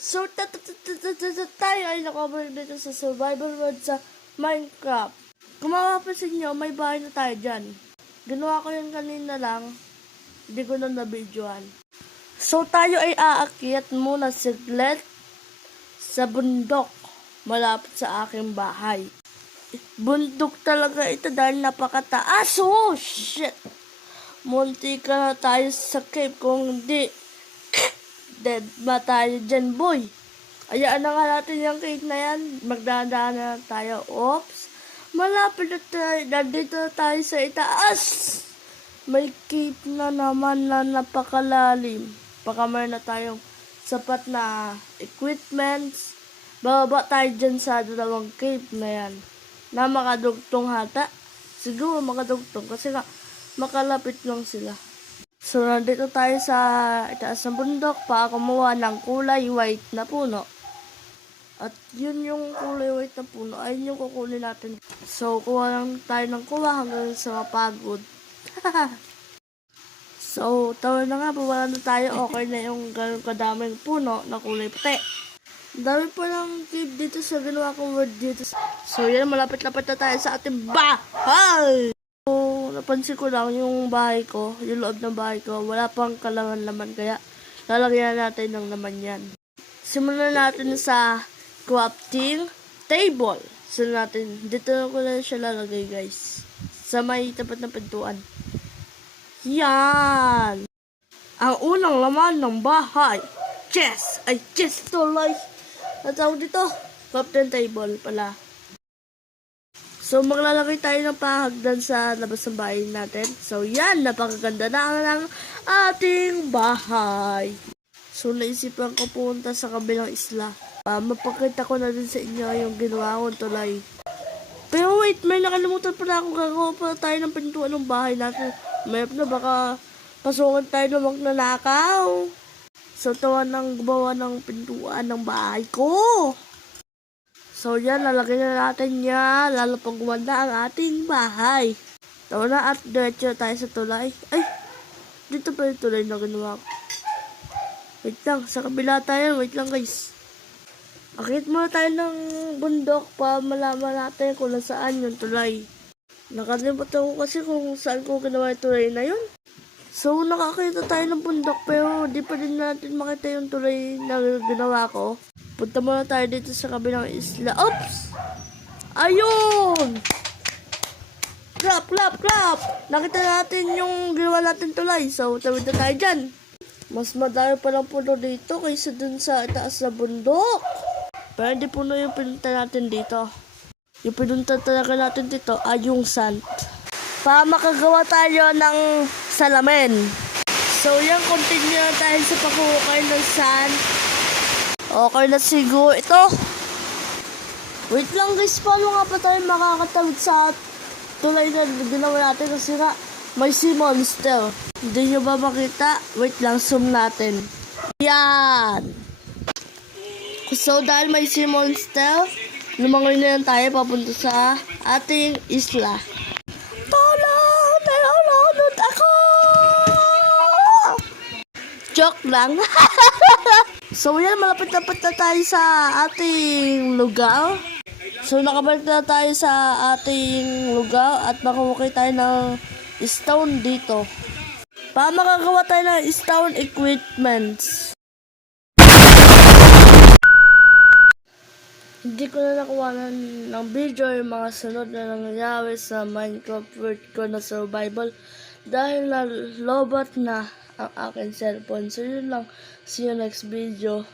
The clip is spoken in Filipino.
So, tayo ay nakabalik dito sa survival mode sa Minecraft. Kung mapapansin nyo, may bahay na tayo dyan. Ginawa ko yun kanina lang. Hindi ko na nabidyoan. So, tayo ay aakyat muna saglit sa bundok malapit sa aking bahay. Bundok talaga ito dahil napakataas. Oh, shit! Munti ka na tayo sa cave kung hindi. Dead ba tayo dyan, boy? Ayaan na nga natin yung cave na yan. Magdadaan na tayo. Oops. Malapit na tayo. Nandito na tayo sa itaas. May cave na naman na napakalalim. Baka mayroon na tayong sapat na equipments. Bababa tayo dyan sa dalawang cave na yan. Na makadugtong hata. Siguro makadugtong kasi nga makalapit lang sila. So, nandito tayo sa itaas ng bundok para kumuha ng kulay white na puno. At yun yung kulay white na puno, ayun yung kukunin natin. So, kuha lang tayo ng kuha hanggang sa mapagod. So, tawag na nga, bawala na tayo. Okay na yung ganun kadaming puno na kulay puti. Dami pa ng cave dito sa ginawa kong word dito. So, yan, malapit-lapit na tayo sa ating bahay! Napansin ko lang yung bahay ko, yung loob ng bahay ko, wala pang kalaman laman kaya lalagyan natin ng laman yan. Simulan natin sa crafting table. So natin, dito na ko na siya lalagay guys. Sa may tapat ng pintuan. Yan! Ang unang laman ng bahay. Chest! Ay, chest to life! Natawag dito, crafting table pala. So, maglalagay tayo ng pahagdan sa labas ng bahay natin. So, yan. Napakaganda na ng ating bahay. So, naisipan ko pumunta sa kabilang isla. Mapakita ko na din sa inyo yung ginawa kong tulay. Pero wait, may nakalimutan pala akong gagawa pa tayo ng pintuan ng bahay natin. Mayroon na baka pasukan tayo ng magnanakaw. So, tawa nang gumawa ng pintuan ng bahay ko. So, yan, lalagyan na natin yan. Lalo pag gumanda ang ating bahay. Tawa na at diretso tayo sa tulay. Ay, dito pa yung tulay na ginawa ko. Wait lang, sa kabila tayo. Wait lang guys. Akit muna tayo ng bundok para malaman natin kung nasaan yung tulay. Nakalimutan ko kasi kung saan ko ginawa yung tulay na yun. So, nakakita tayo ng bundok pero di pa din natin makita yung tulay na ginawa ko. Punta muna tayo dito sa kabilang isla. Oops! Ayun! Clap, clap, clap! Nakita natin yung ginawa natin tulay. So, tawid na tayo dyan. Mas madami palang puno dito kaysa dun sa itaas na bundok. Pero hindi puno yung pinunta natin dito. Yung pinunta talaga natin dito ay yung sand. Para makagawa tayo ng salamin. So, yan, continue na tayo sa pagkukay ng sand. Okay na siguro ito. Wait lang guys, paano nga pa tayo makakatawid sa tulay na ginawa natin kasi nga may sea monster. Hindi nyo ba makita? Wait lang, zoom natin. Yan! So dahil may sea monster, lumangoy na lang tayo papunta sa ating isla. Tulong! Nalulunod ako! Joke lang. So yan, malapit-lapit na tayo sa ating lugar. So nakabalik na tayo sa ating lugar at makukay tayo ng stone dito. Para makagawa tayo ng stone equipments. Hindi ko na nakuha ng video yung mga sunod na nangyayari sa Minecraft world ko na survival dahil na lobat na ang aking cellphone. So yun lang. See you next video.